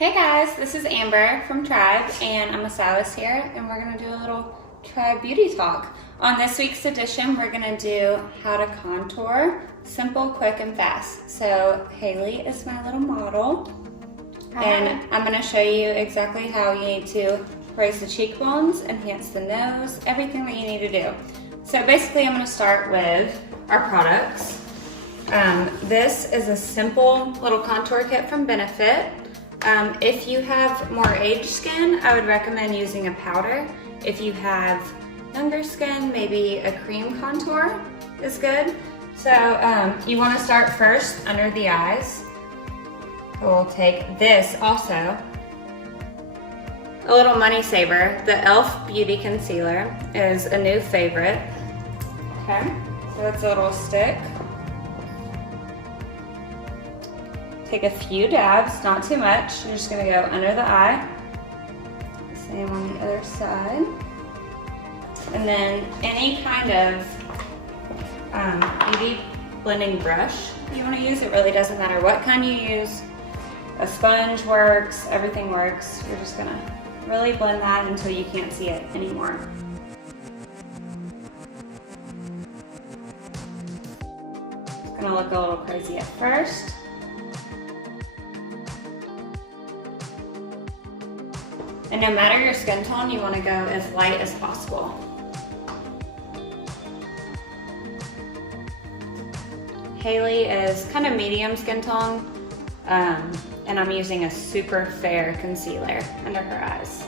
Hey guys, this is Amber from Tribe, and I'm a stylist here, and we're gonna do a little Tribe beauty talk. On this week's edition, we're gonna do how to contour, simple, quick, and fast. So Haley is my little model, and I'm gonna show you exactly how you need to raise the cheekbones, enhance the nose, everything that you need to do. So basically, I'm gonna start with our products. This is a simple little contour kit from Benefit. If you have more aged skin, I would recommend using a powder. If you have younger skin, maybe a cream contour is good. So you want to start first under the eyes. We'll take this also, a little money saver. The e.l.f. Beauty Concealer is a new favorite. Okay, so that's a little stick. Take a few dabs, not too much. You're just gonna go under the eye. Same on the other side. And then any kind of beauty blending brush you wanna use, it really doesn't matter what kind you use. A sponge works, everything works. You're just gonna really blend that until you can't see it anymore. It's gonna look a little crazy at first. And no matter your skin tone, you want to go as light as possible. Haley is kind of medium skin tone, and I'm using a super fair concealer under her eyes.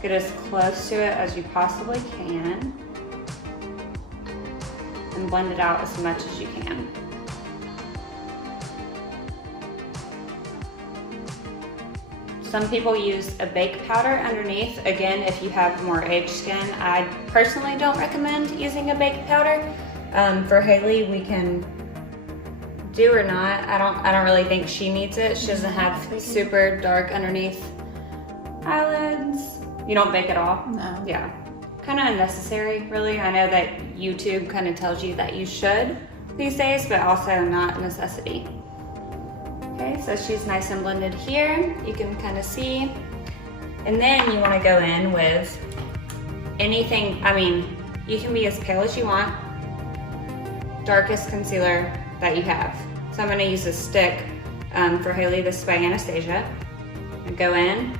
Get as close to it as you possibly can, and blend it out as much as you can. Some people use a bake powder underneath. Again, if you have more aged skin, I personally don't recommend using a bake powder. For Haley, we can do or not. I don't really think she needs it. She doesn't have super dark underneath eyelids. You don't bake at all? No. Yeah, kind of unnecessary, really. I know that YouTube kind of tells you that you should these days, but also not a necessity. Okay, so she's nice and blended here. You can kind of see. And then you want to go in with anything, you can be as pale as you want. Darkest concealer that you have. So I'm going to use a stick for Haley. This is by Anastasia. And go in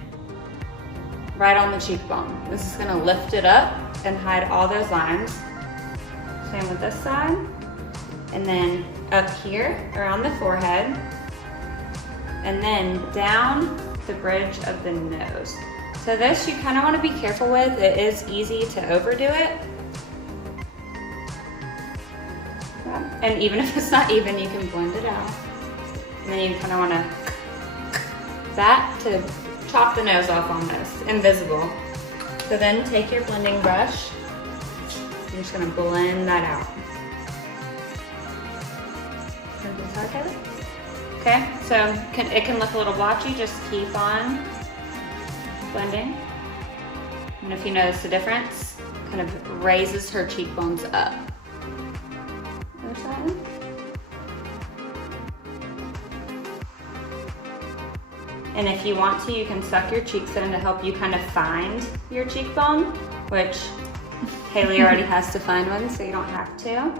right on the cheekbone. This is going to lift it up and hide all those lines. Same with this side. And then up here around the forehead. And then down the bridge of the nose. So this you kind of want to be careful with. It is easy to overdo it. And even if it's not even, you can blend it out. And then you kind of want to chop the nose off almost, invisible. So then take your blending brush. You're just gonna blend that out. Okay, so it can look a little blotchy, just keep on blending. And if you notice the difference, kind of raises her cheekbones up. Other side. And if you want to, you can suck your cheeks in to help you kind of find your cheekbone, which Haley already has to find one, so you don't have to.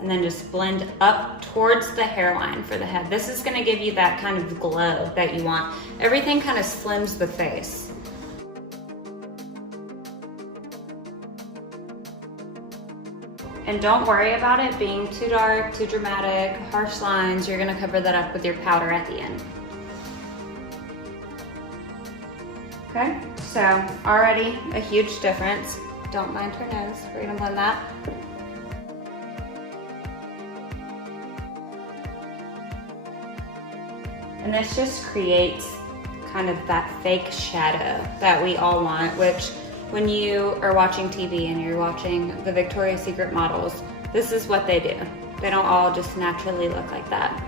And then just blend up towards the hairline for the head. This is gonna give you that kind of glow that you want. Everything kind of slims the face. And don't worry about it being too dark, too dramatic, harsh lines. You're gonna cover that up with your powder at the end. Okay, so already a huge difference. Don't mind her nose, we're gonna blend that. And this just creates kind of that fake shadow that we all want, which when you are watching TV and you're watching the Victoria's Secret models, this is what they do. They don't all just naturally look like that.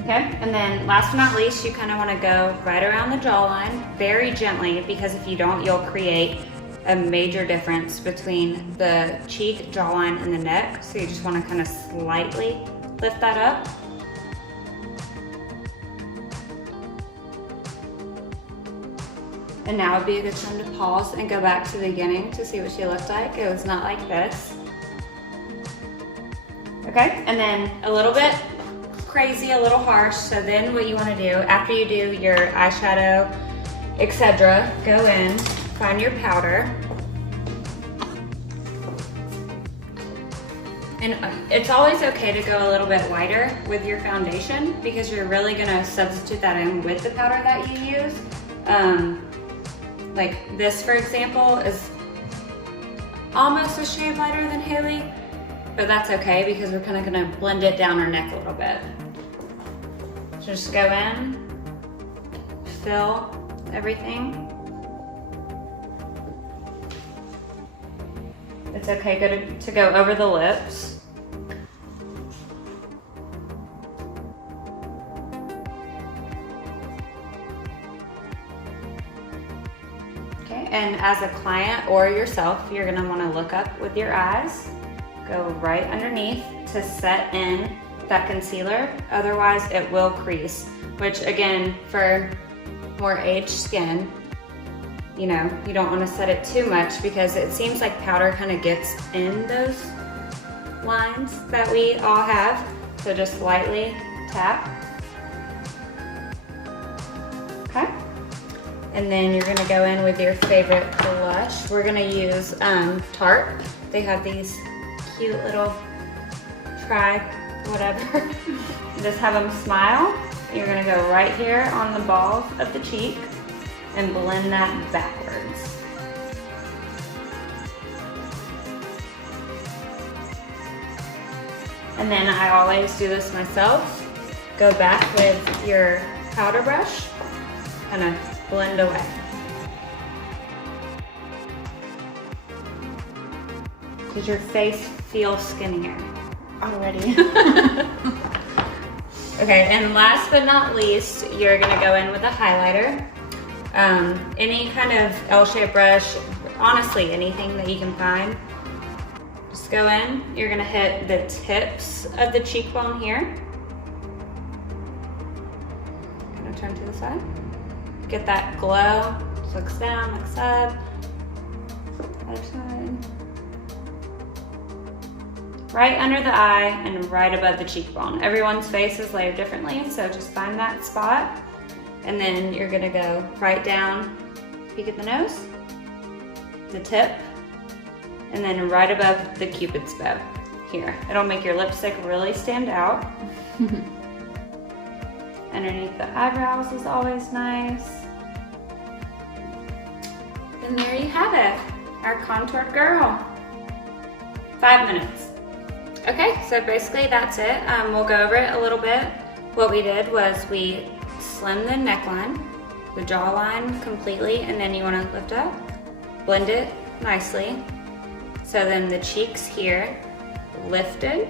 Okay, and then last but not least, you kind of want to go right around the jawline very gently, because if you don't, you'll create a major difference between the cheek, jawline, and the neck. So you just want to kind of slightly lift that up. And now would be a good time to pause and go back to the beginning to see what she looked like. It was not like this. Okay, and then a little bit crazy, a little harsh. So then what you want to do, after you do your eyeshadow, etc., go in, find your powder. And it's always okay to go a little bit lighter with your foundation because you're really gonna substitute that in with the powder that you use. Like this, for example, is almost a shade lighter than Haley, but that's okay because we're kind of gonna blend it down her neck a little bit. So just go in, fill everything. It's okay to go over the lips. Okay, and as a client or yourself, you're gonna wanna look up with your eyes, go right underneath to set in that concealer, otherwise it will crease, which again, for more aged skin, you know, you don't want to set it too much because it seems like powder kind of gets in those lines that we all have. So just lightly tap. Okay. And then you're gonna go in with your favorite blush. We're gonna use Tarte. They have these cute little whatever. Just have them smile. You're gonna go right here on the balls of the cheek and blend that backwards. And then I always do this myself. Go back with your powder brush, kind of blend away. Does your face feel skinnier already? Okay, and last but not least, you're gonna go in with a highlighter. Any kind of L-shaped brush, honestly, anything that you can find. Just go in, you're gonna hit the tips of the cheekbone here. Gonna turn to the side. Get that glow, just looks down, looks up. Other side. Right under the eye and right above the cheekbone. Everyone's face is layered differently, so just find that spot. And then you're gonna go right down, peek at the nose, the tip, and then right above the Cupid's bow here. It'll make your lipstick really stand out. Underneath the eyebrows is always nice. And there you have it, our contoured girl. 5 minutes. Okay, so basically that's it. We'll go over it a little bit. What we did was we slimmed the neckline, the jawline completely, and then you want to lift up, blend it nicely. So then the cheeks here, lifted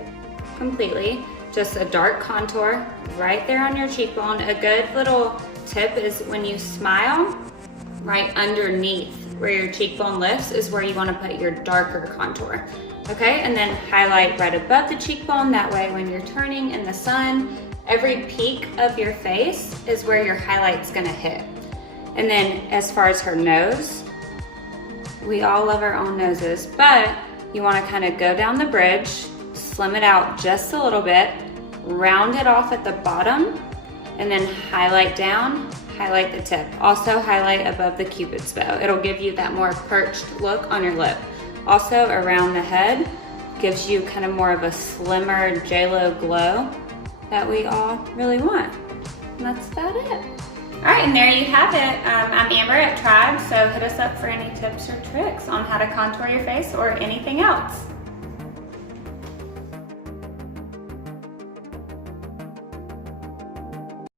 completely, just a dark contour right there on your cheekbone. A good little tip is when you smile, right underneath where your cheekbone lifts is where you want to put your darker contour. Okay, and then highlight right above the cheekbone. That way when you're turning in the sun, every peak of your face is where your highlight's gonna hit. And then as far as her nose, we all love our own noses, but you wanna kind of go down the bridge, slim it out just a little bit, round it off at the bottom, and then highlight down, highlight the tip. Also highlight above the Cupid's bow. It'll give you that more perched look on your lip. Also around the head, gives you kind of more of a slimmer J-Lo glow that we all really want. And that's about it. All right, and there you have it. I'm Amber at Tribe, so hit us up for any tips or tricks on how to contour your face or anything else.